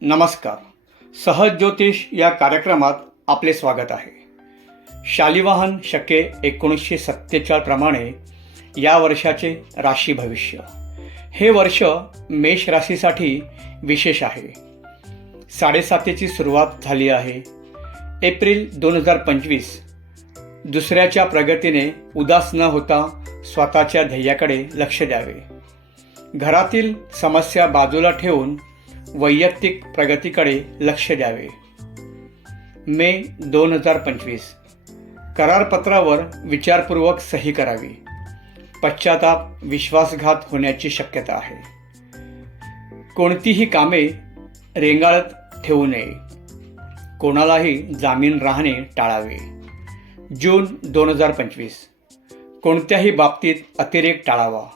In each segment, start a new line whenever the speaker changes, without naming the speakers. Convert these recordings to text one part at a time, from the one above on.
नमस्कार. सहज ज्योतिष या कार्यक्रमात आपले स्वागत आहे. शालिवाहन शके एकोणीसशे सत्तेचाळ प्रमाणे या वर्षाचे राशी भविष्य. हे वर्ष मेष राशीसाठी विशेष आहे. साडेसातीची सुरुवात झाली आहे. एप्रिल दोन हजार पंचवीस दुसऱ्याच्या प्रगतीने उदास न होता स्वतःच्या ध्येयाकडे लक्ष द्यावे. घरातील समस्या बाजूला ठेवून वैयक्तिक प्रगतीकडे लक्ष द्यावे. मे दोन हजार पंचवीस. करारपत्रावर विचारपूर्वक सही करावी. पश्चाताप विश्वासघात होण्याची शक्यता आहे. कोणतीही कामे रेंगाळत ठेवू नये. कोणालाही जामीन राहणे टाळावे. जून दोन हजार पंचवीस. कोणत्याही बाबतीत अतिरेक टाळावा.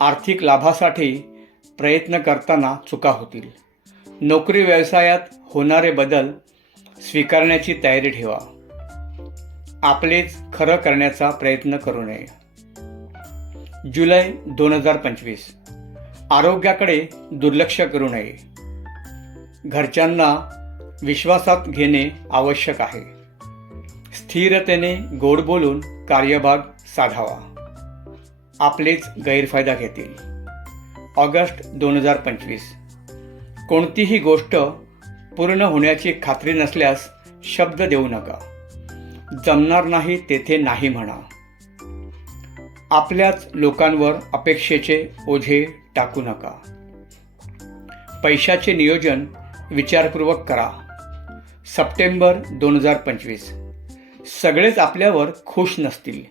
आर्थिक लाभासाठी प्रयत्न करताना चुका होतील. नोकरी व्यवसायात होणारे बदल स्वीकारण्याची तयारी ठेवा. आपलेच खरं करण्याचा प्रयत्न करू नये. जुलै दोन हजार पंचवीस. आरोग्याकडे दुर्लक्ष करू नये. घरच्यांना विश्वासात घेणे आवश्यक आहे. स्थिरतेने गोड बोलून कार्यभाग साधावा. आपलेच गैरफायदा घेतील. ऑगस्ट दोन हजार पंचवीस. कोणतीही गोष्ट पूर्ण होण्याची खात्री नसल्यास शब्द देऊ नका. जमणार नाही तेथे नाही म्हणा. आपल्याच लोकांवर अपेक्षेचे ओझे टाकू नका. पैशाचे नियोजन विचारपूर्वक करा. सप्टेंबर दोन हजार पंचवीस. सगळेच आपल्यावर खुश नसतील.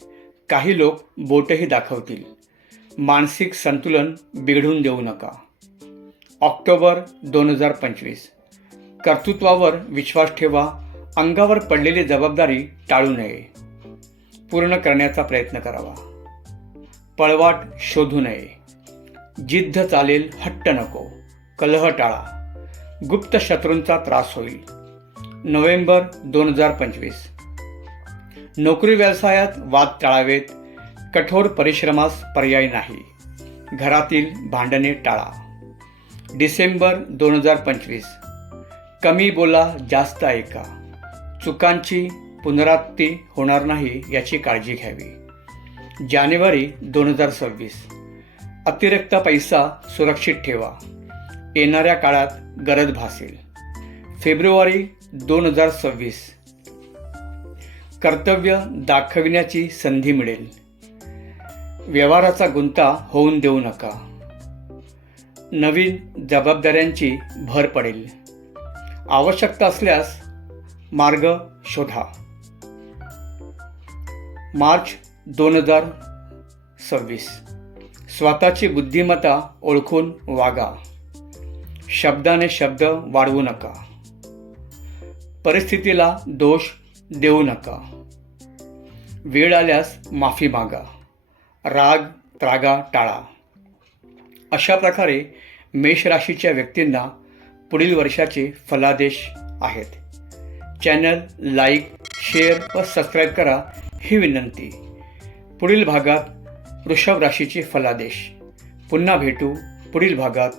काही लोक बोटही दाखवतील. मानसिक संतुलन बिघडून देऊ नका. ऑक्टोबर दोन हजार पंचवीस. कर्तृत्वावर विश्वास ठेवा अंगावर पडलेली जबाबदारी टाळू नये. पूर्ण करण्याचा प्रयत्न करावा. पळवाट शोधू नये. जिद्द चालेल हट्ट नको. कलह टाळा. गुप्त शत्रूंचा त्रास होईल. नोव्हेंबर दोन हजार पंचवीस. नोकरी व्यवसायात वाद टाळावेत. कठोर परिश्रमास पर्याय नाही. घरातील भांडणे टाळा. डिसेंबर दोन हजार पंचवीस. कमी बोला जास्त ऐका. चुकांची पुनरावृत्ती होणार नाही याची काळजी घ्यावी. जानेवारी दोन हजार सव्वीस. अतिरिक्त पैसा सुरक्षित ठेवा. येणाऱ्या काळात गरज भासेल. फेब्रुवारी दोन हजार सव्वीस. कर्तव्य दाखविण्याची संधी मिळेल. व्यवहाराचा गुंता होऊन देऊ नका. नवीन जबाबदाऱ्यांची भर पडेल. आवश्यकता असल्यास मार्ग शोधा. मार्च दोन हजार सव्वीस. स्वतःची बुद्धिमत्ता ओळखून वागा. शब्दाने शब्द वाढवू नका. परिस्थितीला दोष देऊ नका. वेळ आल्यास माफी मागा. राग त्रागा टाळा. अशा प्रकारे मेष राशीच्या व्यक्तींना पुढील वर्षाचे फलादेश आहेत. चॅनल लाईक शेअर व सबस्क्राईब करा ही विनंती. पुढील भागात वृषभ राशीचे फलादेश. पुन्हा भेटू पुढील भागात.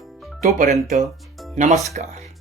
तोपर्यंत नमस्कार.